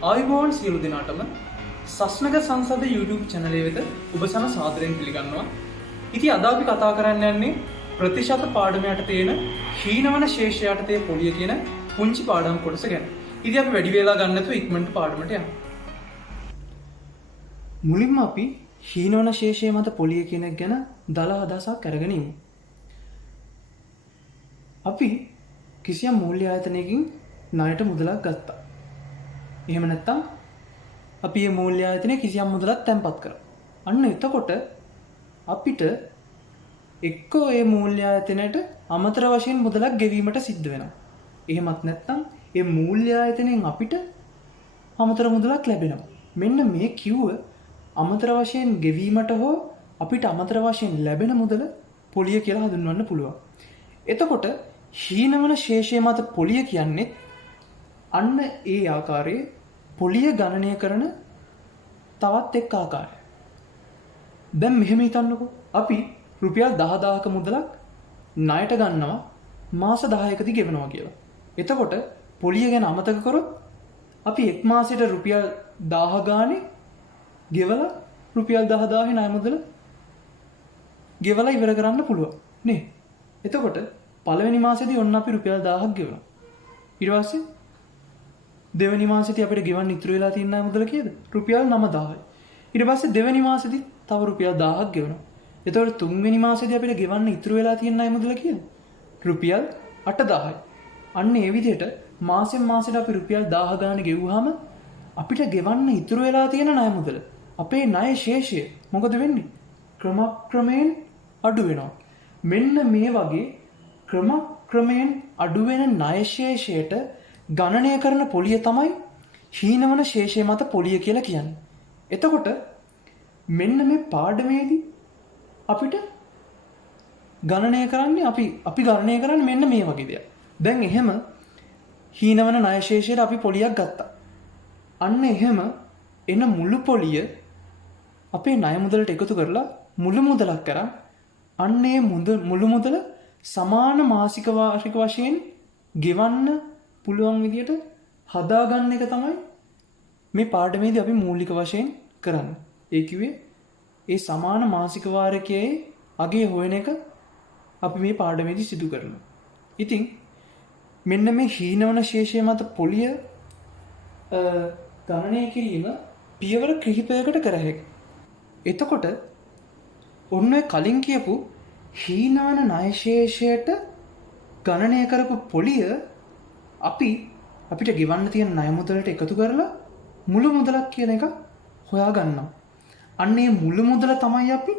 ආයුබෝවන් සියලු දෙනාටම සස්නක සංසද YouTube චැනලය වෙත ඔබ සම සාදරයෙන් පිළිගන්නවා. ඉතින් අද අපි කතා කරන්න යන්නේ ප්‍රතිශත පාඩමයට තියෙන හීනවන ශේෂයටතේ පොලිය කියන පුංචි පාඩම් කොටස ගැන. ඉතින් අපි වැඩි වේලා ගන්න නැතුව ඉක්මනට පාඩමට යමු. මුලින්ම අපි හීනවන ශේෂය මත පොලිය කියන එක ගැන දල අදහසක් අරගෙන ඉමු. අපි කිසියම් මූල්‍ය ආයතනයකින් ණයට මුදලක් ගත්තා. එහෙම නැත්තම් අපි මේ මූල්‍ය ආයතනයේ කිසියම් මුදලක් තැන්පත් කරා. අන්න එතකොට අපිට එක්කෝ මේ මූල්‍ය ආයතනයට අමතර වශයෙන් මුදලක් ගෙවීමට සිද්ධ වෙනවා. එහෙමත් නැත්නම් මේ මූල්‍ය ආයතනයෙන් අපිට අමතර මුදලක් ලැබෙනවා. මෙන්න මේ කිව්ව අමතර වශයෙන් ගෙවීමට හෝ අපිට අමතර වශයෙන් ලැබෙන මුදල පොලිය කියලා හඳුන්වන්න පුළුවන්. එතකොට හීනවන ශේෂය මත පොලිය කියන්නේ අන්න ඒ ආකාරයේ පොලිය ගණනය කරන තවත් එක් ආකාරය. දැන් මෙහෙම හිතන්නකෝ. අපි රුපියල් 10000ක මුදලක් ණයට ගන්නවා මාස 10කදී ගෙවනවා කියලා. එතකොට පොලිය ගැන අමතක කරොත් අපි එක් මාසෙට රුපියල් 1000 ගානේ ගෙවලා රුපියල් 10000 ණය මුදල ගෙවලා ඉවර කරන්න පුළුවන් නේ. එතකොට පළවෙනි මාසෙදී ඔන්න අපි රුපියල් 1000ක් ගෙවනවා. ඊට පස්සේ දෙවෙනි මාසෙදී අපිට ගෙවන්න ඉතුරු වෙලා තියෙන ණය මුදල කීයද? රුපියල් 9000යි. ඊට පස්සේ දෙවෙනි මාසෙදී තව රුපියල් 1000ක් ගෙවනවා. එතකොට තුන්වෙනි මාසෙදී අපිට ගෙවන්න ඉතුරු වෙලා තියෙන ණය මුදල කීයද? රුපියල් 8000යි. අන්න ඒ විදිහට මාසෙන් මාසෙට අපි රුපියල් 1000 ගානේ ගෙවුවාම අපිට ගෙවන්න ඉතුරු වෙලා තියෙන ණය මුදල අපේ ණය ශේෂය මොකද වෙන්නේ? ක්‍රමක්‍රමයෙන් අඩු වෙනවා. මෙන්න මේ වගේ ක්‍රමක්‍රමයෙන් අඩු වෙන ණය ශේෂයට ගණනය කරන පොලිය තමයි හීනවන ශේෂය මත පොලිය කියලා කියන්නේ. එතකොට මෙන්න මේ පාඩමේදී අපිට ගණනය කරන්නේ අපි ගණනය කරන්නේ මෙන්න මේ වගේ දෙයක්. දැන් එහෙම හීනවන ණය ශේෂයට අපි පොලියක් ගත්තා. අන්න එහෙම එන මුළු පොලිය අපේ ණය මුදලට එකතු කරලා මුළු මුදලක් කරා අන්න ඒ මුළු මුදල සමාන මාසික වාර්ෂික වශයෙන් ගෙවන්න පුළුවන් විදියට හදාගන්න එක තමයි මේ පාඩමේදී අපි මූලික වශයෙන් කරන්නේ. ඒ කිව්වේ ඒ සමාන මාසික වාරකයේ අගය හොයන එක අපි මේ පාඩමේදී සිදු කරනවා. ඉතින් මෙන්න මේ හීනවන ශේෂය මත පොලිය ගණනය කිරීම පියවර කිහිපයකට කර හැකියි. එතකොට ඔන්න කලින් කියපු හීනවන ණය ශේෂයට ගණනය කරපු පොලිය අපිට ගෙවන්න තියෙන ණය මුදලට එකතු කරලා මුළු මුදලක් කියන එක හොයා ගන්නවා. අන්න ඒ මුළු මුදල තමයි අපි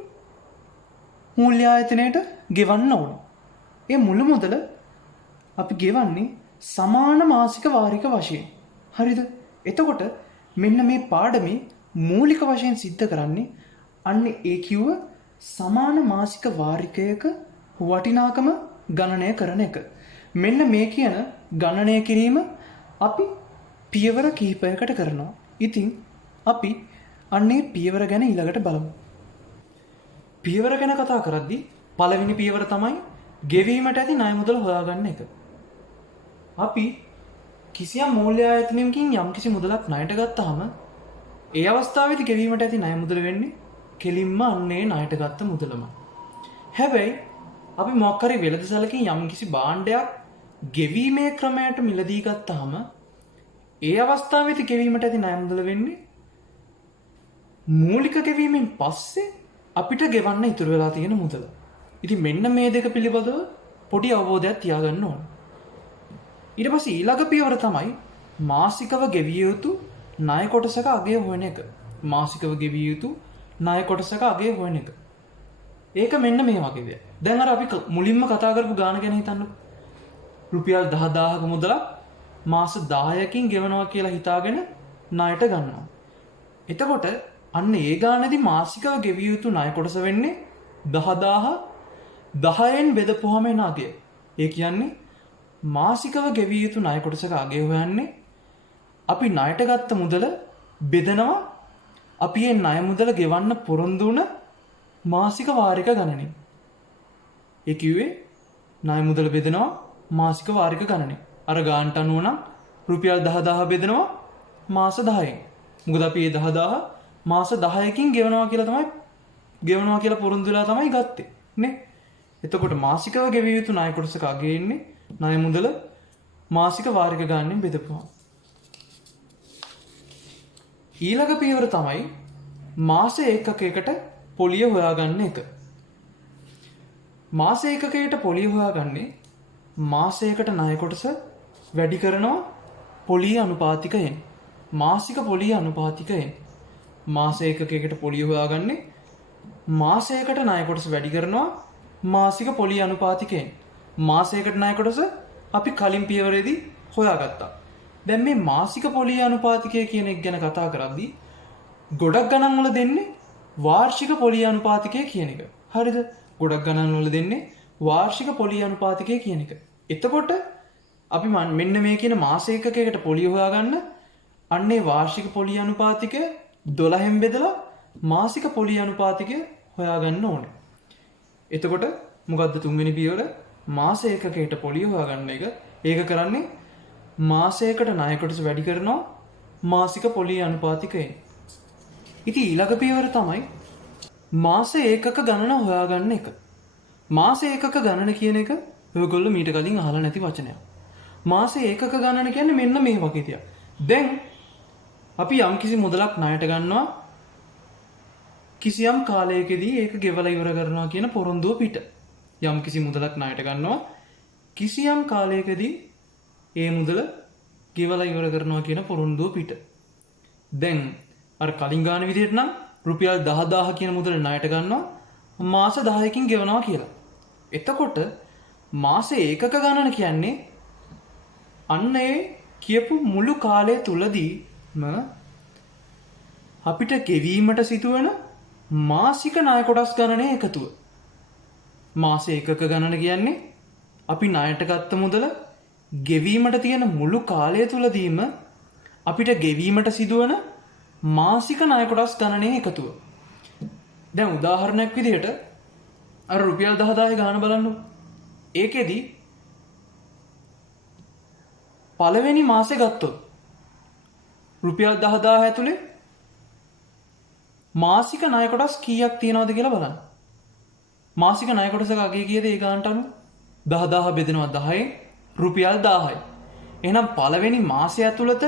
මූල්‍ය ආයතනයට ගෙවන්න ඕන. ඒ මුළු මුදල අපි ගෙවන්නේ සමාන මාසික වාරික වශයෙන්. හරිද? එතකොට මෙන්න මේ පාඩමේ මූලික වශයෙන් සිද්ධ කරන්නේ අන්න ඒ කිව්ව සමාන මාසික වාරිකයක වටිනාකම ගණනය කරන එක. මෙන්න මේ කියන ගණනය කිරීම අපි පියවර කිහිපයකට කරනවා. ඉතින් අපි අන්නේ පියවර ගැන ඊළඟට බලමු. පියවර ගැන කතා කරද්දී පළවෙනි පියවර තමයි ගෙවීමට ඇති ණය මුදල හොයාගන්න එක. අපි කිසියම් මූල්‍ය ආයතනයකින් යම්කිසි මුදලක් ණයට ගත්තාම ඒ අවස්ථාවේදී ගෙවීමට ඇති ණය මුදල වෙන්නේ කෙලින්ම අන්නේ ණයට ගත්ත මුදලම. හැබැයි අපි මොකක් හරි වෙළඳසැලකින් යම්කිසි භාණ්ඩයක් ගෙවීමේ ක්‍රමයට මිලදී ගත්තාම ඒ අවස්ථාවේදී ගෙවීමට ඇති ණය මුදල වෙන්නේ මූලික ගෙවීමෙන් පස්සේ අපිට ගෙවන්න ඉතුරු වෙලා තියෙන මුදල. ඉතින් මෙන්න මේ දෙක පිළිබඳව පොඩි අවබෝධයක් තියාගන්න ඕන. ඊට පස්සේ ඊළඟ පියවර තමයි මාසිකව ගෙවිය යුතු ණය කොටසක අගය හොයන එක. මාසිකව ගෙවිය යුතු ණය කොටසක අගය හොයන එක. ඒක මෙන්න මේ වගේ දෙයක්. දැන් අර අපි මුලින්ම කතා කරපු ගාන ගැන හිතන්න. රුපියල් 10000ක මුදලක් මාස 10කින් ගෙවනවා කියලා හිතාගෙන ණයට ගන්නවා. එතකොට අන්න ඒ ගානේදී මාසිකව ගෙවිය යුතු ණය කොටස වෙන්නේ 10000 10න් බෙදපුවාම එන අගය. ඒ කියන්නේ මාසිකව ගෙවිය යුතු ණය කොටසක අගය හොයන්නේ අපි ණයට ගත්ත මුදල බෙදනවා අපි මේ ණය මුදල ගෙවන්න පොරොන්දු වුණ මාසික වාරික ගණනින්. ඒ කිව්වේ ණය මුදල බෙදනවා මාසික වාරික ගණනින්. අර ගානට අනුව නම් රුපියල් 10000 බෙදනවා මාස 10න්. මොකද අපි මේ 10000 මාස 10කින් ගෙවනවා කියලා පුරුදු වෙලා තමයි ගත්තේ. නේ? එතකොට මාසිකව ගෙවිය යුතු ණය කොටසක අගේ ඉන්නේ ණය මුදල මාසික වාරික ගාණෙන් බෙදපුවා. ඊළඟ පියවර තමයි මාස ඒකකයකට පොලිය හොයාගන්න එක. මාස ඒකකයට පොලිය හොයාගන්නේ මාසයකට ණය කොටස වැඩි කරනවා පොලිය අනුපාතිකයෙන්. මාසික පොලිය අනුපාතිකයෙන්. මාස ඒකකයකට පොලිය හොයාගන්නේ මාසයකට ණය කොටස වැඩි කරනවා මාසික පොලිය අනුපාතිකයෙන්. මාසයකට ණය කොටස අපි කලින් පියවරේදී හොයාගත්තා. දැන් මේ මාසික පොලිය අනුපාතිකය කියන එක ගැන කතා කරද්දී ගොඩක් ගණන් වල දෙන්නේ වාර්ෂික පොලිය අනුපාතිකය කියන එක. හරිද? ගොඩක් ගණන් වල දෙන්නේ වාර්ෂික පොලිය අනුපාතිකය කියන එක. එතකොට අපි මෙන්න මේ කියන මාස ඒකකයකට පොලිය හොයාගන්න අන්නේ වාර්ෂික පොලිය අනුපාතිකය 12න් බෙදලා මාසික පොලිය අනුපාතිකය හොයාගන්න ඕනේ. එතකොට මොකද්ද තුන්වෙනි පියවර? මාස ඒකකයට පොලිය හොයාගන්න එක. ඒක කරන්නේ මාසයකට ණය කොටස වැඩි කරනවා මාසික පොලිය අනුපාතිකයෙන්. ඉතින් ඊළඟ පියවර තමයි මාස ඒකක ගණන හොයාගන්න එක. මාස ඒකක ගණන කියන එක ඔයගොල්ලෝ මීට කලින් අහලා නැති වචනයක්. මාස ඒකක ගණන කියන්නේ මෙන්න මේ වගේ දෙයක්. දැන් අපි යම්කිසි මුදලක් ණයට ගන්නවා කිසියම් කාලයකදී ඒක ගෙවලා ඉවර කරනවා කියන පොරොන්දුව පිට. යම්කිසි මුදලක් ණයට ගන්නවා කිසියම් කාලයකදී ඒ මුදල ගෙවලා ඉවර කරනවා කියන පොරොන්දුව පිට. දැන් අර කලින් ගාන විදිහට නම් රුපියල් 10000 කියන මුදල ණයට ගන්නවා මාස 10කින් ගෙවනවා කියලා. එතකොට මාස ඒකක ගණන කියන්නේ අන්න ඒ කියපු මුළු කාලය තුලදීම අපිට ගෙවීමට සිදුවන මාසික ණය කොටස් ගණනය එකතුව. මාස ඒකක ගණන කියන්නේ අපි ණයට ගත්ත මුදල ගෙවීමට තියෙන මුළු කාලය තුලදීම අපිට ගෙවීමට සිදුවන මාසික ණය කොටස් ගණනය එකතුව. දැන් උදාහරණයක් විදිහට අර රුපියල් 10000 ගාන බලන්න. ඒකෙදි පළවෙනි මාසේ ගත්තොත් රුපියල් 10000 ඇතුලේ මාසික ණය කොටස් කීයක් තියෙනවද කියලා බලන්න. මාසික ණය කොටසක අගේ කීයද ඒ ගානට අනුව? 10000 බෙදෙනවා 10න් රුපියල් 1000යි. එහෙනම් පළවෙනි මාසය ඇතුළත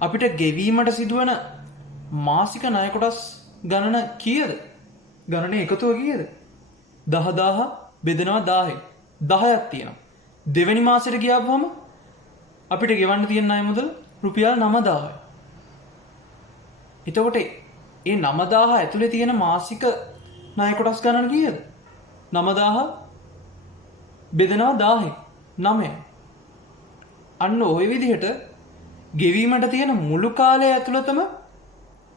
අපිට ගෙවීමට සිදුවන මාසික ණය කොටස් ගණන කීයද? ගණනේ එකතුව කීයද? 10000 බෙදෙනවා 10න් 10ක් තියෙනවා. දෙවෙනි මාසෙට ගියාම අපිට ගෙවන්න තියෙන ණය මුදල රුපියල් 9000යි. එතකොට ඒ 9000 ඇතුලේ තියෙන මාසික ණය කොටස් ගණන කීයද? 9000 බෙදෙනවා 10න් 9. අන්න ওই විදිහට ගෙවීමට තියෙන මුළු කාලය ඇතුළතම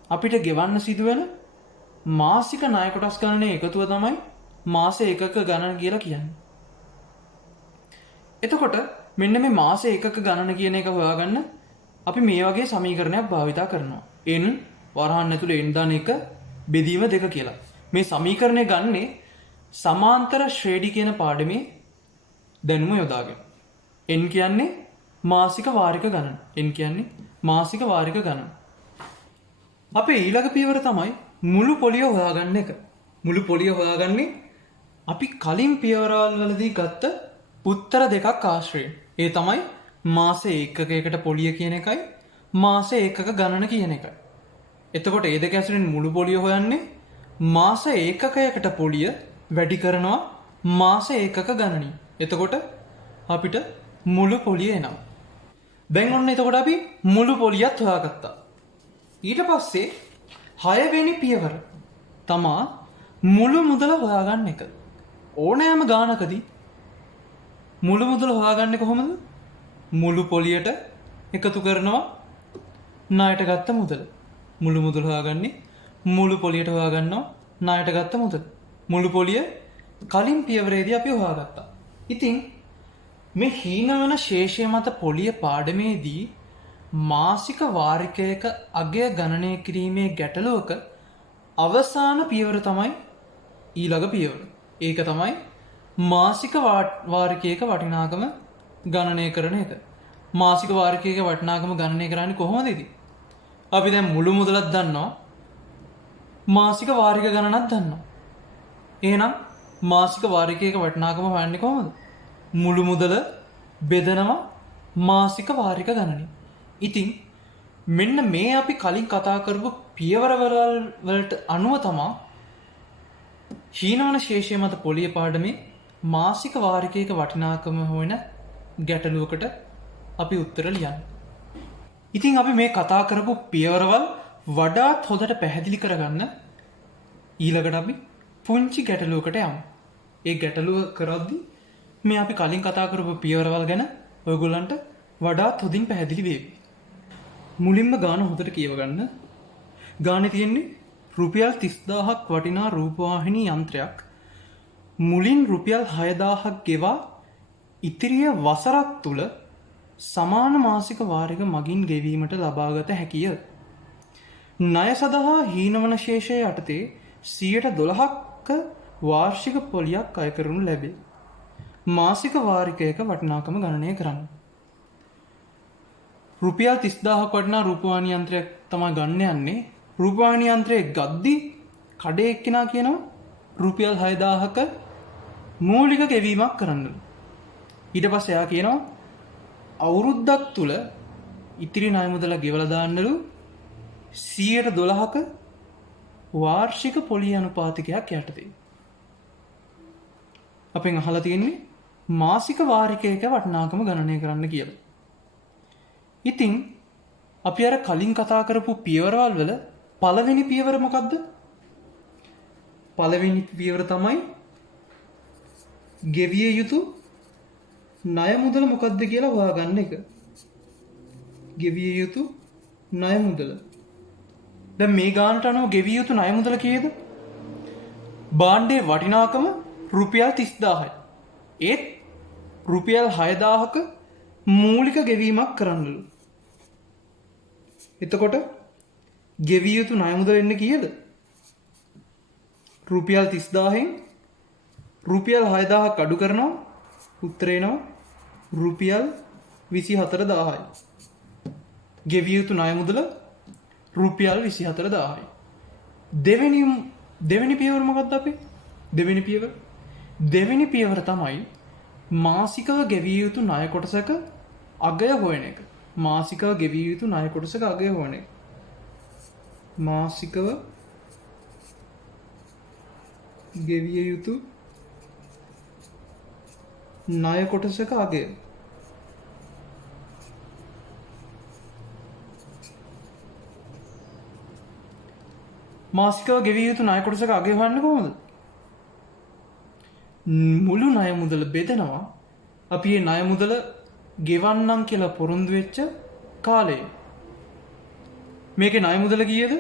අපිට ගෙවන්න සිදුවෙන මාසික ණය කොටස් ගණනේ එකතුව තමයි මාස ඒකක ගණන කියලා කියන්නේ. එතකොට මෙන්න මේ මාස ඒකක ගණන කියන එක හොයාගන්න අපි මේ වගේ සමීකරණයක් භාවිතා කරනවා. n වරහන් ඇතුළේ n දාන එක බෙදීම 2 කියලා. මේ සමීකරණය ගන්නේ සමාන්තර ශ්‍රේණි කියන පාඩමේ දැනුම යොදාගෙන. n කියන්නේ මාසික වාරික ගණන. n කියන්නේ මාසික වාරික ගණන. අපේ ඊළඟ පියවර තමයි මුළු පොලිය හොයාගන්න එක. මුළු පොලිය හොයාගන්නේ අපි කලින් පියවරවල් වලදී ගත්ත උත්තර දෙකක් ආශ්‍රයෙන්. ඒ තමයි මාස ඒකකයකට පොලිය කියන එකයි මාස ඒකක ගණන කියන එකයි. එතකොට ඒ දෙක ඇසුරින් මුළු පොලිය හොයන්නේ මාස ඒකකයකට පොලිය වැඩි කරනවා මාස ඒකක ගණනින්. එතකොට අපිට මුළු පොලිය එනවා. දැන් ඔන්න එතකොට අපි මුළු පොලියත් හොයාගත්තා. ඊට පස්සේ 6 වෙනි පියවර තමා මුළු මුදල හොයාගන්න එක. ඕනෑම ගානකදී මුළු මුදල හොයාගන්නේ කොහොමද? මුළු පොලියට එකතු කරනවා ණයට ගත්ත මුදල. මුළු මුදල හොයාගන්නේ මුළු පොලියට හොයාගන්නවා ණයට ගත්ත මුදල. මුළු පොලිය කලින් පියවරේදී අපි හොයාගත්තා. ඉතින් මේ හීනවන ශේෂය මත පොලිය පාඩමේදී මාසික වාරිකයක අගය ගණනය කිරීමේ ගැටලුවක අවසාන පියවර තමයි ඊළඟ පියවර. ඒක තමයි මාසික වාරිකයක වටිනාකම ගණනය කරන එක. මාසික වාරිකයක වටිනාකම ගණනය කරන්නේ කොහොමද ඉතින්? අපි දැන් මුළු මුදලක් දන්නවා. මාසික වාරික ගණනක් දන්නවා. එහෙනම් මාසික වාරිකයක වටිනාකම හොයන්නේ කොහොමද? මුළු මුදල බෙදනවා මාසික වාරික ගණනින්. ඉතින් මෙන්න මේ අපි කලින් කතා කරපු පියවරවලට අනුව තමා හීනවන ශේෂය මත පොලිය පාඩමේ මාසික වාරිකයක වටිනාකම හොයන ගැටලුවකට අපි උත්තර ලියන්න. ඉතින් අපි මේ කතා කරපු පියවරවල් වඩාත් හොඳට පැහැදිලි කරගන්න ඊළඟට අපි පුංචි ගැටලුවකට යමු. ඒ ගැටලුව කරද්දී මේ අපි කලින් කතා කරපු පියවරවල් ගැන ඔයගොල්ලන්ට වඩාත් හොඳින් පැහැදිලි වේවි. මුලින්ම ගාන හොඳට කියවගන්න. ගානේ තියෙන්නේ රුපියල් 30000ක් වටිනා රූපවාහිනී යන්ත්‍රයක් මුලින් රුපියල් 6000ක් ගෙවා ඉතිරිය වසරක් තුල සමාන මාසික වාරික මගින් ගෙවීමට ලබාගත හැකිය. ණය සඳහා හීනවන ශේෂය යටතේ 12%ක වාර්ෂික පොලියක් අය කරනු ලැබේ. මාසික වාරිකයක වටිනාකම ගණනය කරන්න. රුපියල් 30000ක් වටිනා රූපවාහිනී යන්ත්‍රයක් තමයි ගන්න යන්නේ. රූපවාහිනී යන්ත්‍රය ගද්දී කඩේ එක්කිනා කියනවා රුපියල් 6000ක මූලික ගෙවීමක් කරන්නලු. ඊට පස්සේ එයා කියනවා අවුරුද්දක් තුල ඉතිරි ණය මුදල ගෙවලා දාන්නලු 12%ක වාර්ෂික පොලිය අනුපාතිකයක් යටතේ. අපෙන් අහලා තියෙන්නේ මාසික වාරිකයක වටිනාකම ගණනය කරන්න කියලා. ඉතින් අපි අර කලින් කතා කරපු පියවරවල් වල පළවෙනි පියවර මොකද්ද? පළවෙනි පියවර තමයි ගෙවිය යුතු ණය මුදල මොකද්ද කියලා හොයාගන්න එක. ගෙවිය යුතු ණය මුදල. දැන් මේ ගානට අනුව ගෙවිය යුතු ණය මුදල කීයද? භාණ්ඩයේ වටිනාකම රුපියල් 30000යි. ඒත් රුපියල් 6000ක මූලික ගෙවීමක් කරන්නලු. එතකොට ගෙවිය යුතු ණය මුදල එන්නේ කීයද? රුපියල් 30000න් රුපියල් 6000ක් අඩු කරනවා උත්තරේ එනවා රුපියල් 24000යි. ගෙවිය යුතු ණය මුදල රුපියල් 24000යි. දෙවෙනි පියවර මොකක්ද අපි? දෙවෙනි පියවර තමයි මාසිකව ගෙවිය යුතු ණය කොටසක අගය හොයන එක. මාසිකව ගෙවිය යුතු ණය කොටසක අගය හොයන එක. මාසිකව ගෙවිය යුතු ණය කොටසක අගය. මාසිකව ගෙවිය යුතු ණය කොටසක අගය හොයන්නේ කොහොමද? මුළු ණය මුදල බෙදනවා අපි මේ ණය මුදල ගෙවන්නම් කියලා පොරොන්දු වෙච්ච කාලය. මේකේ ණය මුදල කීයද?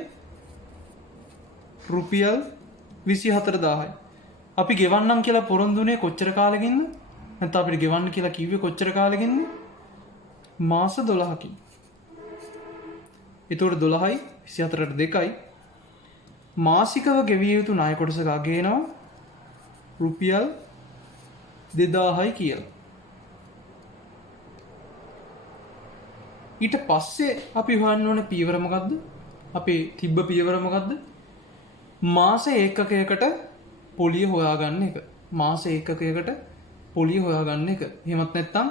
රුපියල් 24000යි. අපි ගෙවන්නම් කියලා පොරොන්දුනේ කොච්චර කාලෙකින්ද? නැත්නම් අපිට ගෙවන්න කියලා කිව්වේ කොච්චර කාලෙකින්ද? මාස 12කින්. ඒතකොට 12යි 24ට 2යි. මාසිකව ගෙවිය යුතු ණය කොටසක අගේනවා රුපියල් 2000යි කියලා. ඊට පස්සේ අපි හොයන්න ඕන පියවර මොකද්ද? අපේ තිබ්බ පියවර මොකද්ද? මාස ඒකකයකට පොලිය හොයාගන්න එක. මාස ඒකකයකට පොලිය හොයාගන්න එක. එහෙමත් නැත්නම්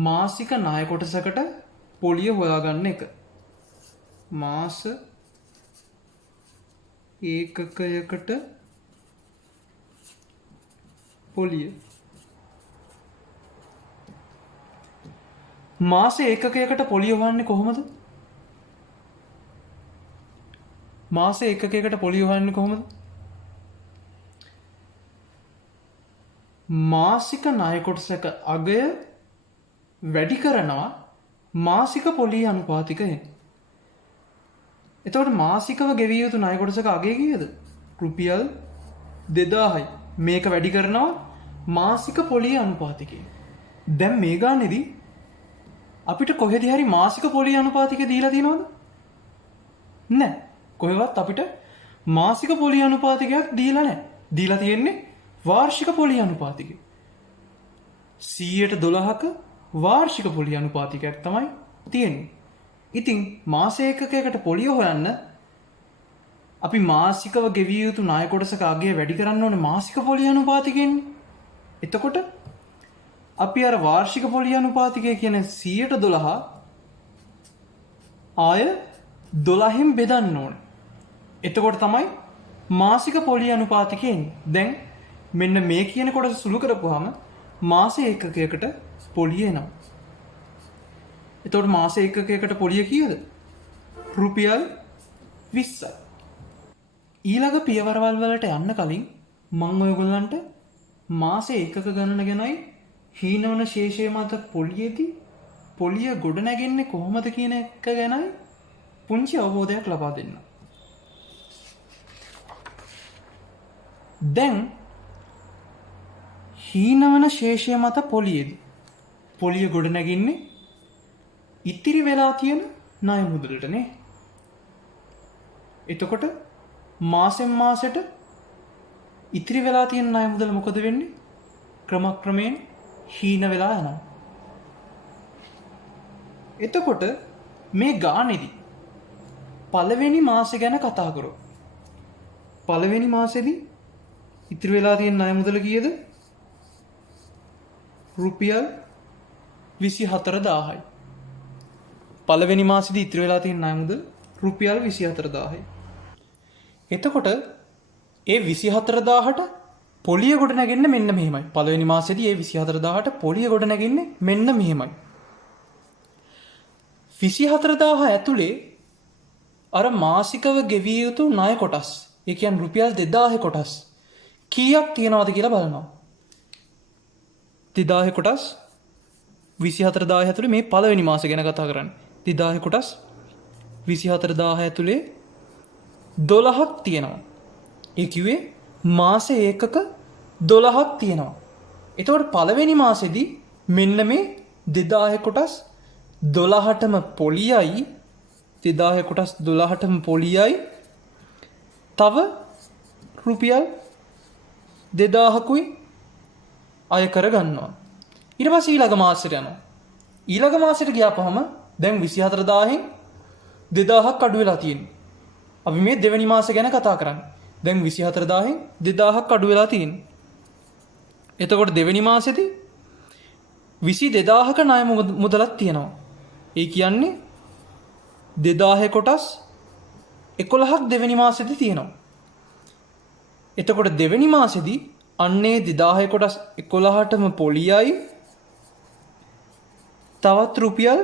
මාසික ණය කොටසකට පොලිය හොයාගන්න එක. මාස ඒකකයකට පොලිය. මාස ඒකකයකට පොලිය හොයන්නේ කොහොමද? මාස ඒකකයකට පොලිය හොයන්නේ කොහොමද? මාසික ණය කොටසක අගය වැඩි කරනවා මාසික පොලිය අනුපාතිකයෙන්. එතකොට මාසිකව ගෙවිය යුතු ණය කොටසක අගය කීයද? රුපියල් 2000යි. මේක වැඩි කරනවා මාසික පොලිය අනුපාතිකයෙන්. දැන් මේ ගානේදී අපිට කොහෙද හරි මාසික පොලිය අනුපාතිකය දීලා තියෙනවද? නැහැ. කොහෙවත් අපිට මාසික පොලිය අනුපාතිකයක් දීලා නැහැ. දීලා තියෙන්නේ වාර්ෂික පොලිය අනුපාතිකය. 112ක වාර්ෂික පොලිය අනුපාතිකයක් තමයි තියෙන්නේ. ඉතින් මාස ඒකකයකට පොලිය හොයන්න අපි මාසිකව ගෙවිය යුතු ණය කොටසක අගය වැඩි කරන්න ඕනේ මාසික පොලිය අනුපාතිකයෙන්නේ. එතකොට අපි අර වාර්ෂික පොලිය අනුපාතිකය කියන 112 ආය 12න් බෙදන්න ඕනේ. එතකොට තමයි මාසික පොලිය අනුපාතිකය එන්නේ. දැන් මෙන්න මේ කියන කොටස සුළු කරපුවාම මාස ඒකකයකට පොලිය එනවා. එතකොට මාස ඒකකයකට පොලිය කීයද? රුපියල් 20යි. ඊළඟ පියවරවල් වලට යන්න කලින් මම ඔයගොල්ලන්ට මාස ඒකක ගණන ගැනයි හීනවන ශේෂය මත පොලියේදී පොලිය ගොඩ නැගෙන්නේ කොහොමද කියන එක ගැනයි පුංචි අවබෝධයක් ලබා දෙන්න. දැන් හීනවන ශේෂය මත පොලියේදී පොලිය ගොඩ නැගින්නේ ඉතිරි වෙලා තියෙන ණය මුදලටනේ. එතකොට මාසෙන් මාසෙට ඉතිරි වෙලා තියෙන ණය මුදල මොකද වෙන්නේ? ක්‍රමක්‍රමයෙන් හීන වෙලා යනවා. එතකොට මේ ගානේදී පළවෙනි මාසෙ ගැන කතා කරමු. පළවෙනි මාසෙදී ඉතිරි වෙලා තියෙන ණය මුදල කීයද? රුපියල් 24000යි. පළවෙනි මාසෙදී ඉතිරි වෙලා තියෙන ණය මුදල රුපියල් 24000යි. එතකොට ඒ 24000ට පොලිය ගොඩ නැගෙන්නේ මෙන්න මෙහෙමයි. පළවෙනි මාසෙදී ඒ 24000ට පොලිය ගොඩ නැගෙන්නේ මෙන්න මෙහෙමයි. 24000 ඇතුලේ අර මාසිකව ගෙවිය යුතු ණය කොටස්, ඒ කියන්නේ රුපියල් 2000 කොටස් කීයක් තියනවද කියලා බලනවා. 2000 කොටස් 24000 ඇතුලේ මේ පළවෙනි මාසෙ ගැන කතා කරන්නේ. 2000 කොටස් 24000 ඇතුලේ 12ක් තියෙනවා. ඒ කිව්වේ මාස ඒකක 12ක් තියෙනවා. එතකොට පළවෙනි මාසෙදී මෙන්න මේ 2000 කොටස් 12ටම පොලියයි 2000 කොටස් 12ටම පොලියයි තව රුපියල් 2000කුයි අය කර ගන්නවා. ඊට පස්සේ ඊළඟ මාසෙට යනවා. ඊළඟ මාසෙට ගියාපහම දැන් 24000න් 2000ක් අඩු වෙලා තියෙනවා. අපි මේ දෙවෙනි මාසෙ ගැන කතා කරන්නේ. දැන් 24000න් 2000ක් අඩු වෙලා තියෙනවා. එතකොට දෙවෙනි මාසෙදී 22000ක ණය මුදලක් තියෙනවා. ඒ කියන්නේ 2000 කොටස් 11ක් දෙවෙනි මාසෙදී තියෙනවා. එතකොට දෙවෙනි මාසෙදී අන්නේ 2000 කොටස් 11ටම පොලියයි තවත් රුපියල්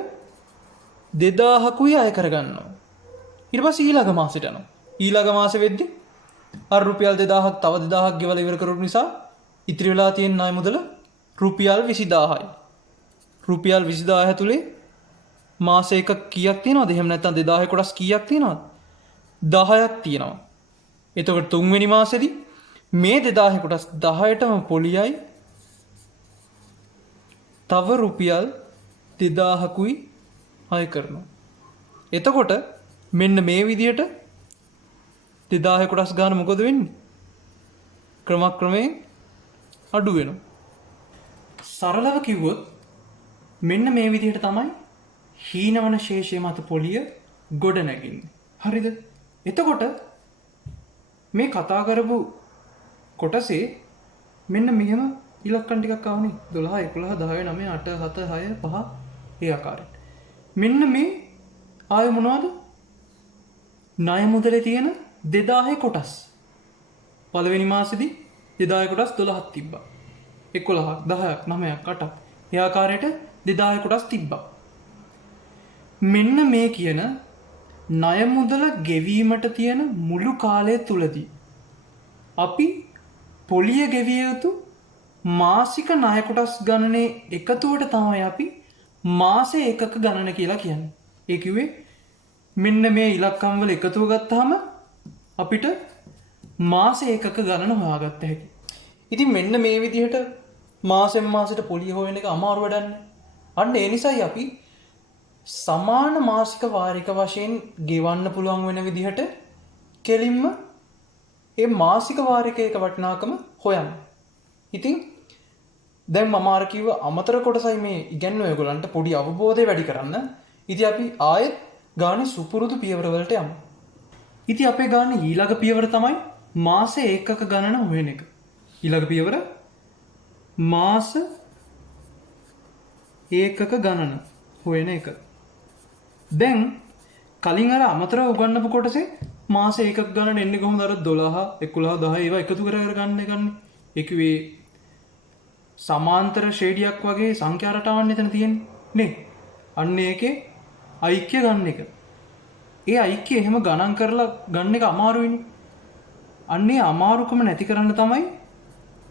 2000කුයි අය කරගන්නවා. ඊට පස්සේ ඊළඟ මාසෙට යනවා. ඊළඟ මාසෙ වෙද්දි අර රුපියල් 2000ක් තව 2000ක් ගෙවලා ඉවර කරපු නිසා ඉතිරි වෙලා තියෙන ණය මුදල රුපියල් 20000යි. රුපියල් 20000 ඇතුලේ මාස එකක් කීයක් තියෙනවද? එහෙම නැත්නම් 2000 කොටස් කීයක් තියෙනවද? 10ක් තියෙනවා. එතකොට තුන්වෙනි මාසෙදී මේ 2000 කොටස් 10ටම පොලියයි තව රුපියල් 2000කුයි අය කරනවා. එතකොට මෙන්න මේ විදිහට 2000 කොටස් ගන්න මොකද වෙන්නේ? ක්‍රමක්‍රමයෙන් අඩු වෙනවා. සරලව කිව්වොත් මෙන්න මේ විදිහට තමයි හීනවන ශේෂය මත පොලිය ගොඩ නැගින්නේ. හරිද? එතකොට මේ කතා කරපු කොටසේ මෙන්න මෙහෙම ඉලක්කම් ටිකක් ආවනේ. 12 11 10 9 8 7 6 5 ඒ ආකාරයට. මෙන්න මේ ආයෙ මොනවද? ණය මුදලේ තියෙන 2000 කොටස්. පළවෙනි මාසෙදී 2000 කොටස් 12ක් තිබ්බා. 11ක් 10ක් 9ක් 8ක් ඒ ආකාරයට 2000 කොටස් තිබ්බා. මෙන්න මේ කියන ණය මුදල ගෙවීමට තියෙන මුළු කාලය තුලදී අපි පොලිය ගෙවිය යුතු මාසික ණය කොටස් ගණනේ එකතුවට තමයි අපි මාස ඒකක ගණන කියලා කියන්නේ. ඒ කිව්වේ මෙන්න මේ ඉලක්කම් වල එකතුව ගත්තාම අපිට මාස ඒකක ගණන හොයාගත්ත හැකියි. ඉතින් මෙන්න මේ විදිහට මාසෙන් මාසෙට පොලිය හොයන එක අමාරු වැඩක් නෑ. අන්න ඒ නිසායි අපි සමාන මාසික වාරික වශයෙන් ගෙවන්න පුළුවන් වෙන විදිහට කෙලින්ම ඒ මාසික වාරිකයක වටිනාකම හොයන්න. ඉතින් දැන් මම අර කිව්ව අමතර කොටසයි මේ ඉගැන්වුවේ ඔයගොල්ලන්ට පොඩි අවබෝධය වැඩි කරන්න. ඉතින් අපි ආයෙත් ගානේ සුපුරුදු පියවර වලට යමු. ඉතින් අපේ ගානේ ඊළඟ පියවර තමයි මාස ඒකක ගණන හොයන එක. ඊළඟ පියවර මාස ඒකක ගණන හොයන එක. දැන් කලින් අර අමතරව උගන්වපු කොටසේ මාස ඒකක ගණන එන්නේ කොහොමද? අර 12 11 10 ඒවා එකතු කර ගන්න එකන්නේ. ඒකේ සමාන්තර ශ්‍රේණියක් වගේ සංඛ්‍යා රටාවක් එතන තියෙන්නේ නේ. අන්න ඒකේ ඓක්‍ය ගන්න එක. ඒ ඓක්‍ය එහෙම ගණන් කරලා ගන්න එක අමාරුයිනේ. අන්නේ අමාරුකම නැති කරන්න තමයි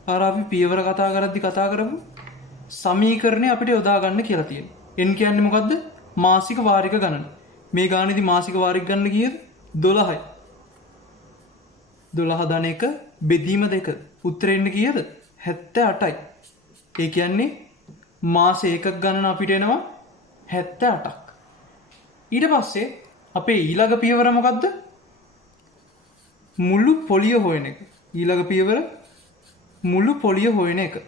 අර අපි පියවර කතා කරද්දි කතා කරපු සමීකරණය අපිට යොදා ගන්න කියලා තියෙනවා. n කියන්නේ මොකද්ද? මාසික වාරික ගණන. මේ ගානේදී මාසික වාරික ගණන කීයද? 12යි. 12 ධන 1 බෙදීම 2. උත්තරේ එන්නේ කීයද? 78යි. ඒ කියන්නේ මාස ඒකක ගණන අපිට එනවා 78ක්. ඊට පස්සේ අපේ ඊළඟ පියවර මොකද්ද? මුළු පොලිය හොයන එක. ඊළඟ පියවර මුළු පොලිය හොයන එක.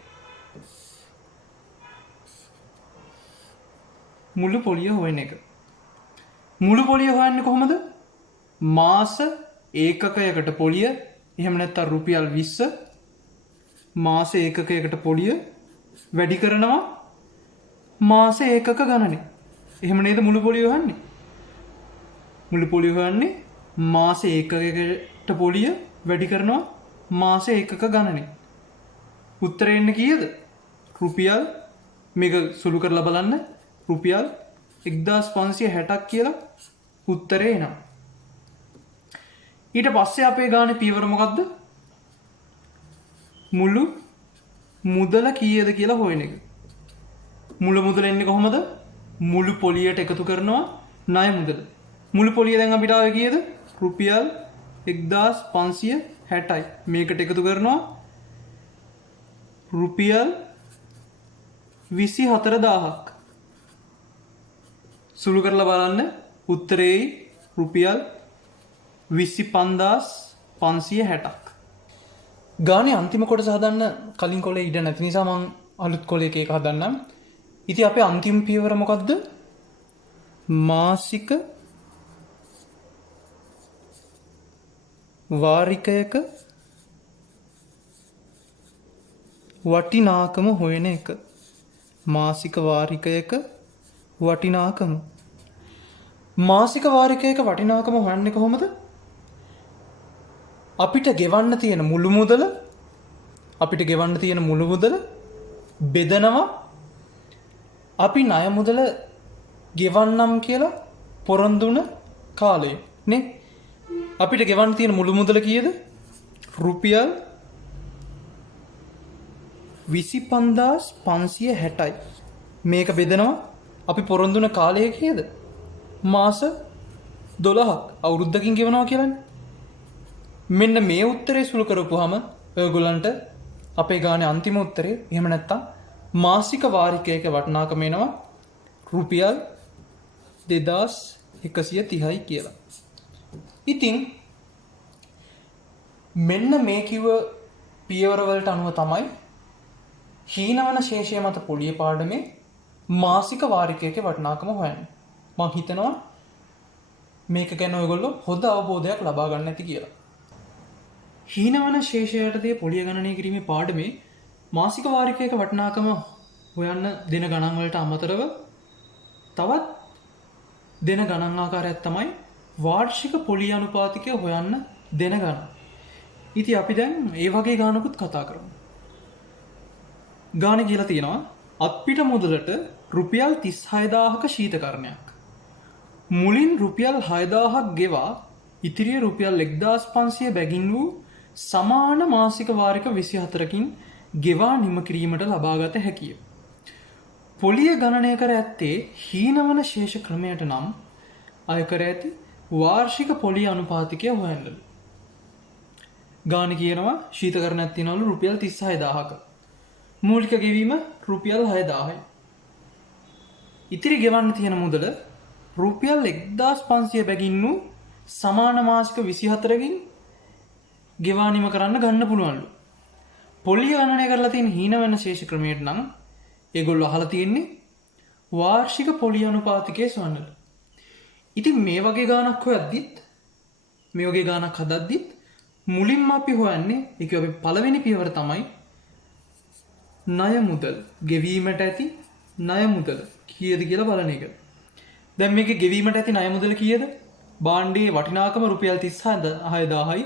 මුළු පොලිය හොයන එක. මුළු පොලිය හොයන්නේ කොහොමද? මාස ඒකකයකට පොලිය, එහෙම නැත්නම් රුපියල් 20 මාස ඒකකයකට පොලිය වැඩි කරනවා මාස ඒකක ගණනේ. එහෙම නේද මුළු පොලිය හොයන්නේ? මුළු පොලිය හොයන්නේ මාස ඒකකයකට පොලිය වැඩි කරනවා මාස ඒකක ගණනේ. උත්තරේ එන්නේ කීයද? රුපියල් මේක සුළු කරලා බලන්න. රුපියල් 1560ක් කියලා උත්තරේ එනවා. ඊට පස්සේ අපේ ගානේ පියවර මොකද්ද? මුළු මුදල කීයද කියලා හොයන එක. මුළු මුදල එන්නේ කොහොමද? මුළු පොලියට එකතු කරනවා ණය මුදල. මුළු පොලිය දැන් අපිට ආවේ කීයද? රුපියල් 1560යි. මේකට එකතු කරනවා රුපියල් 24000ක්. සුළු කරලා බලන්න උත්තරේ රුපියල් 25560ක්. ගානේ අන්තිම කොටස හදන්න කලින් කොලේ ඉඩ නැති නිසා මම අලුත් කොලයක එක හදන්නම්. ඉතින් අපේ අන්තිම පියවර මොකද්ද? මාසික වාරිකයක වටිනාකම හොයන එක. මාසික වාරිකයක වටිනාකම. මාසික වාරිකයක වටිනාකම හොයන්නේ කොහොමද? අපිට ගෙවන්න තියෙන මුළු මුදල බෙදනවා අපි ණය මුදල ගෙවන්නම් කියලා පොරොන්දුන කාලය නේ. අපිට ගෙවන්න තියෙන මුළු මුදල කීයද? රුපියල් 25560යි. මේක බෙදනවා අපි පොරොන්දුන කාලය කීයද? මාස 12ක්. අවුරුද්දකින් ගෙවනවා කියලානේ. මෙන්න මේ උත්තරේ සුළු කරපුවාම ඔයගොල්ලන්ට අපේ ගානේ අන්තිම උත්තරේ එහෙම නැත්තම් මාසික වාරිකයක වටිනාකම එනවා රුපියල් 2130යි කියලා. ඉතින් මෙන්න මේ කිව්ව පියවරවලට අනුව තමයි හීනවන ශේෂය මත පොලිය පාඩමේ මාසික වාරිකයක වටිනාකම හොයන්නේ. මම හිතනවා මේක ගැන ඔයගොල්ලෝ හොඳ අවබෝධයක් ලබා ගන්න ඇති කියලා. හීනවන ශේෂයටදී පොලිය ගණනය කිරීමේ පාඩමේ මාසික වාරිකයක වටිනාකම හොයන්න දෙන ගණන් වලට අමතරව තවත් දෙන ගණන් ආකාරයක් තමයි වාර්ෂික පොලිය අනුපාතිකය හොයන්න දෙන ගණන්. ඉතින් අපි දැන් ඒ වගේ ගානකුත් කතා කරමු. ගානේ කියලා තියෙනවා අත්පිට මුදලට රුපියල් 36000ක ශීතකරණයක්. මුලින් රුපියල් 6000ක් ගෙවා ඉතිරිය රුපියල් 1500 බැගින් වූ සමාන මාසික වාරික 24කින් ගෙවා නිම කිරීමට ලබාගත හැකිය. පොලිය ගණනය කර ඇත්තේ හීනවන ශේෂ ක්‍රමයට නම් අය කර ඇති වාර්ෂික පොලිය අනුපාතිකය හොයන්නලු. ගාන කියනවා ශීතකරණයක් තියෙනවලු රුපියල් 36000ක. මූලික ගෙවීම රුපියල් 6000යි. ඉතිරි ගෙවන්න තියෙන මුදල රුපියල් 1500 බැගින් වූ සමාන මාසික 24කින් ගෙවා නිම කරන්න ගන්න පුළුවන්ලු. පොලිය ගණනය කරලා තියෙන හීනවන ශේෂ ක්‍රමයට නම් ඒගොල්ලෝ අහලා තියෙන්නේ වාර්ෂික පොලිය අනුපාතිකය සොයන්නලු. ඉතින් මේ වගේ ගානක් හොයද්දිත් මේ වගේ ගානක් හදද්දිත් මුලින්ම අපි හොයන්නේ ඒක අපි පළවෙනි පියවර තමයි ණය මුදල් ගෙවීමට ඇති ණය මුදල කීයද කියලා බලන එක. දැන් මේකේ ගෙවීමට ඇති ණය මුදල කීයද? භාණ්ඩයේ වටිනාකම රුපියල් 36000යි.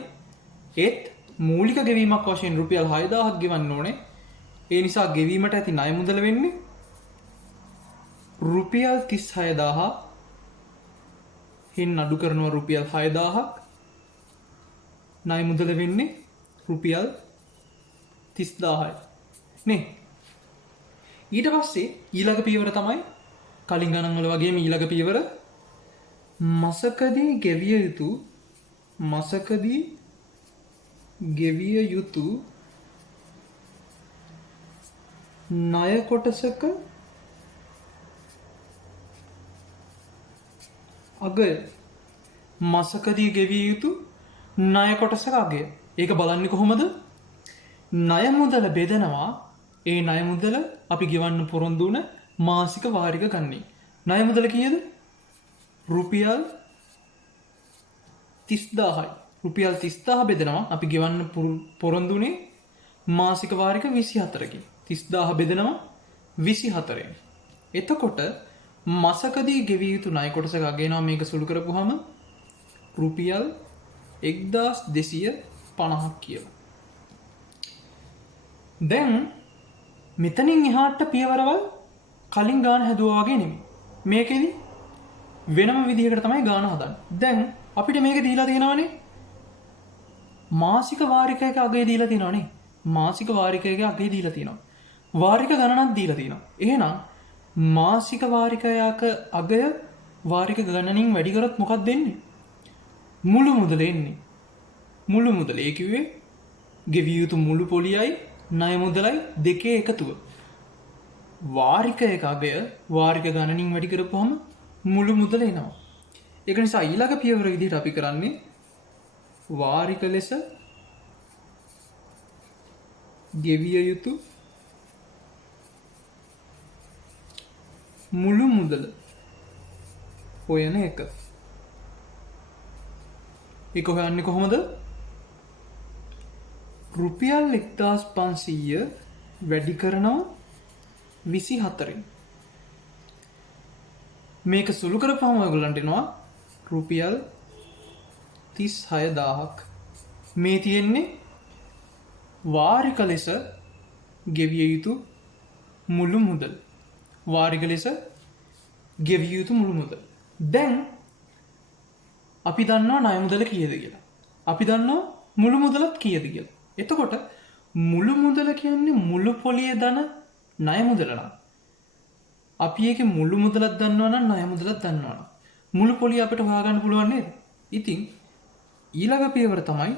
ඒත් මූලික ගෙවීමක් වශයෙන් රුපියල් 6000ක් ගෙවන්න ඕනේ. ඒ නිසා ගෙවීමට ඇති ණය මුදල වෙන්නේ රුපියල් 36000 හින් අඩු කරනවා රුපියල් 6000ක්. ණය මුදල වෙන්නේ රුපියල් 30000යි. නේ? ඊට පස්සේ ඊළඟ පියවර තමයි කලින් ගණන් වල වගේම ඊළඟ පියවර මාසකදී ගෙවිය යුතු ණය කොටසක අගය. මාසකදී ගෙවිය යුතු ණය කොටසක අගය. ඒක බලන්නේ කොහොමද? ණය මුදල බෙදනවා. ඒ ණය මුදල අපි ගෙවන්න පොරොන්දු වුණ මාසික වාරික ගන්නේ. ණය මුදල කීයද? රුපියල් 30000යි. රුපියල් 30000 බෙදනවා අපි ගෙවන්න පොරොන්දු වුණේ මාසික වාරික 24කින්. 30000 බෙදනවා 24න්. එතකොට මාසකදී ගෙවිය යුතු ණය කොටසක අගයනවා මේක සුළු කරපුවාම රුපියල් 1250ක් කියලා. දැන් මෙතනින් එහාට පියවරවල් කලින් ගාන හැදුවා වගේ නෙමෙයි. මේකෙදි වෙනම විදිහකට තමයි ගාන හදන්නේ. දැන් අපිට මේක දීලා තියෙනවනේ මාසික වාරිකයක අගය දීලා තියෙනවනේ. මාසික වාරිකයක අගය දීලා තියෙනවා. වාරික ගණනක් දීලා තියෙනවා. එහෙනම් මාසික වාරිකයක අගය වාරික ගණනින් වැඩි කරොත් මොකක්ද වෙන්නේ? මුළු මුදල එන්නේ. මුළු මුදල ඒ කිව්වේ ගෙවිය යුතු මුළු පොලියයි ණය මුදලයි දෙකේ එකතුව. වාරිකයක අගය වාරික ගණනින් වැඩි කරපුවම මුළු මුදල එනවා. ඒක නිසා ඊළඟ පියවර විදිහට අපි කරන්නේ වාරික ලෙස ගෙවිය යුතු මුළු මුදල හොයන එක. ඒක හොයන්නේ කොහොමද? රුපියල් 1500 වැඩි කරනවා 24න්. මේක සුළු කරපුවම ඔයගොල්ලන්ට එනවා රුපියල් 36000ක්. මේ තියෙන්නේ වාරික ලෙස ගෙවිය යුතු මුළු මුදල්. වාරික ලෙස ගෙවිය යුතු මුළු මුදල්. දැන් අපි දන්නවා ණය මුදල කීයද කියලා. අපි දන්නවා මුළු මුදලත් කීයද කියලා. එතකොට මුළු මුදල කියන්නේ මුළු පොලිය දන ණය මුදල නම් අපි ඒකේ මුළු මුදලක් දන්නවා නම් ණය මුදලක් දන්නවා නම් මුළු පොලිය අපිට හොයාගන්න පුළුවන් නේද? ඉතින් ඊළඟ පියවර තමයි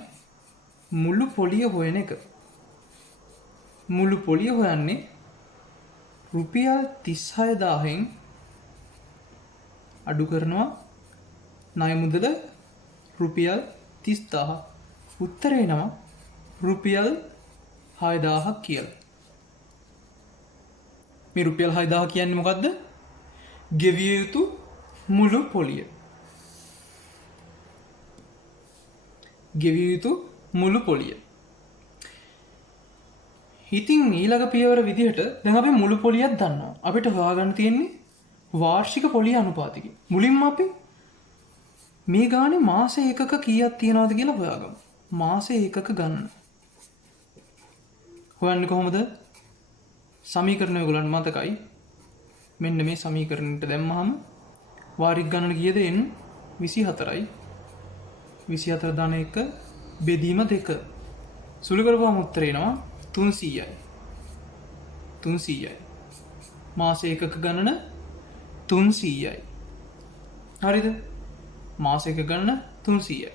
මුළු පොලිය හොයන එක. මුළු පොලිය හොයන්නේ රුපියල් 36000න් අඩු කරනවා ණය මුදල රුපියල් 30000. උත්තරේ එනවා රුපියල් 6000ක් කියලා. මේ රුපියල් 6000 කියන්නේ මොකද්ද? ගෙවිය යුතු මුළු පොලිය. ගෙවිය යුතු මුළු පොලිය. ඉතින් ඊළඟ පියවර විදිහට දැන් අපි මුළු පොලියක් දන්නවා. අපිට හොයාගන්න තියෙන්නේ වාර්ෂික පොලිය අනුපාතිකය. මුලින්ම අපි මේ ගානේ මාස ඒකක කීයක් තියනවද කියලා හොයාගමු. මාස ඒකක ගන්න. හොයන්නේ කොහොමද? සමීකරණය ඔයගොල්ලන්ට මතකයි. මෙන්න මේ සමීකරණයට දැම්මහම වාරික ගණන කීයද? n 24යි. 24 දාන 1 බෙදීම 2. සුළු කරපුවම උත්තරේ එනවා 300යි. 300යි. මාස ඒකක ගණන 300යි. හරිද? මාස එක ගණන 300යි.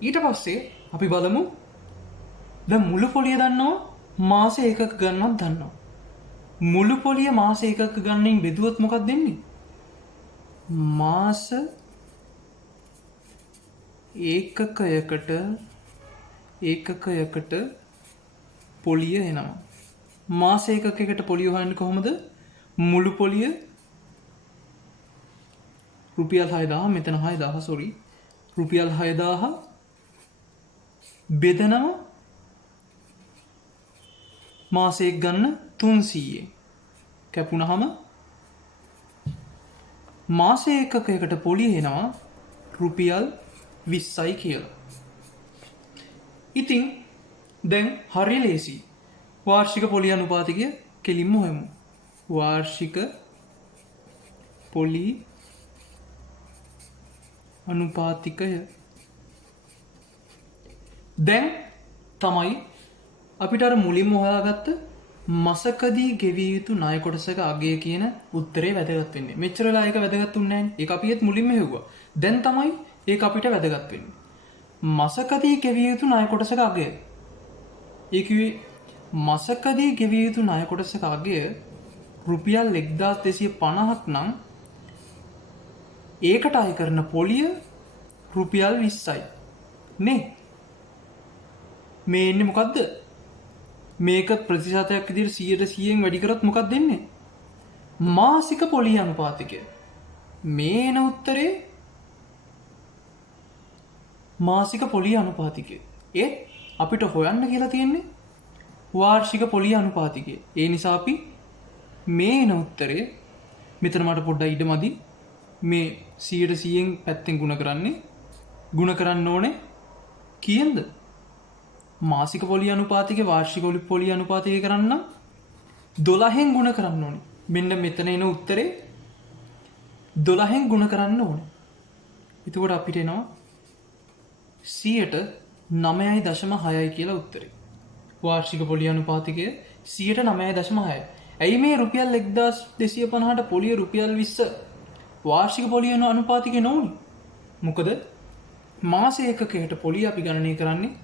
ඊට පස්සේ අපි බලමු දැන් මුළු පොලිය දන්නවා මාස ඒකක ගණනක් දන්නවා. මුළු පොලිය මාස ඒකක ගණනින් බෙදුවොත් මොකක්ද දෙන්නේ? මාස ඒකකයකට පොලිය එනවා. මාස ඒකකයකට පොලිය හොයන්නේ කොහොමද? මුළු පොලිය රුපියල් 6000 මෙතන 6000 සෝරි රුපියල් 6000 බෙදනවා මාසයක් ගන්න 300 කැපුණාම මාස එකකයකට පොලිය එනවා රුපියල් 20යි කියලා. ඉතින් දැන් හරිය ලේසි. වාර්ෂික පොලි අනුපාතිකය කෙලින්ම හොයමු. වාර්ෂික පොලි අනුපාතිකය දැන් තමයි අපිට අර මුලින්ම හොයාගත්ත මාසකදී ගෙවිය යුතු ණය කොටසක අගය කියන උත්තරේ වැදගත් වෙන්නේ. මෙච්චර වෙලා ඒක වැදගත් උන්නේ නැහැ. ඒක අපි ඒත් මුලින්ම හෙව්වා. දැන් තමයි ඒක අපිට වැදගත් වෙන්නේ. මාසකදී ගෙවිය යුතු ණය කොටසක අගය. ඒ කිව්වේ මාසකදී ගෙවිය යුතු ණය කොටසක අගය රුපියල් 1250ක් නම් ඒකට අය කරන පොලිය රුපියල් 20යි. නේ? මේ එන්නේ මොකද්ද? මේක ප්‍රතිශතයක් විදිහට 100%න් වැඩි කරොත් මොකක්ද දෙන්නේ? මාසික පොලි අනුපාතිකය. මේ එන උත්තරේ මාසික පොලි අනුපාතිකය. ඒත් අපිට හොයන්න කියලා තියෙන්නේ වාර්ෂික පොලි අනුපාතිකය. ඒ නිසා අපි මේ එන උත්තරේ මෙතන මට පොඩ්ඩක් ඉඩමදි. මේ 100%න් පැත්තෙන් ಗುಣ කරන්න ඕනේ කීයද? මාසික පොලි අනුපාතිකය වාර්ෂික පොලි අනුපාතිකය කරන්න 12න් ගුණ කරන්න ඕනේ. මෙන්න මෙතන එන උත්තරේ 12න් ගුණ කරන්න ඕනේ. එතකොට අපිට එනවා 9.6යි කියලා උත්තරේ. වාර්ෂික පොලි අනුපාතිකය 9.6යි. ඇයි මේ රුපියල් 1250ට පොලිය රුපියල් 20 වාර්ෂික පොලි අනුපාතිකය නොවුනේ? මොකද මාස එකකයට පොලිය අපි ගණනය කරන්නේ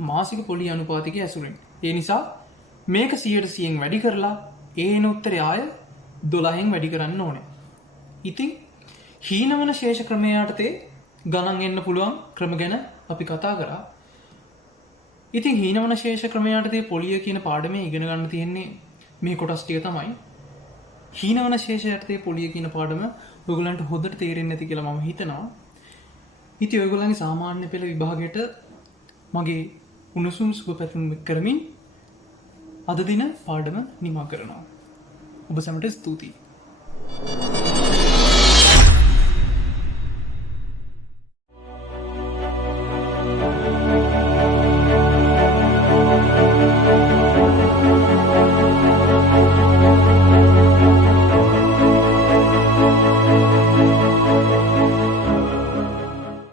මාසික පොලි අනුපාතිකය ඇසුරින්. ඒ නිසා මේක 100%න් වැඩි කරලා ඒන උත්තරය ආය 12න් වැඩි කරන්න ඕනේ. ඉතින් හීනවන ශේෂ ක්‍රමය යටතේ ගණන් එන්න පුළුවන් ක්‍රම ගැන අපි කතා කරා. ඉතින් හීනවන ශේෂ ක්‍රමය යටතේ පොලිය කියන පාඩමේ ඉගෙන ගන්න තියෙන්නේ මේ කොටස් ටික තමයි. හීනවන ශේෂ යටතේ පොලිය කියන පාඩම ඔයගලන්ට හොඳට තේරෙන්නේ නැති කියලා මම හිතනවා. ඉතින් ඔයගලන්ගේ සාමාන්‍ය පෙළ විභාගයට මගේ උණුසුම් සුබ පැතුම් කරමින් අද දින පාඩම නිමා කරනවා. ඔබ සැමට ස්තුතියි.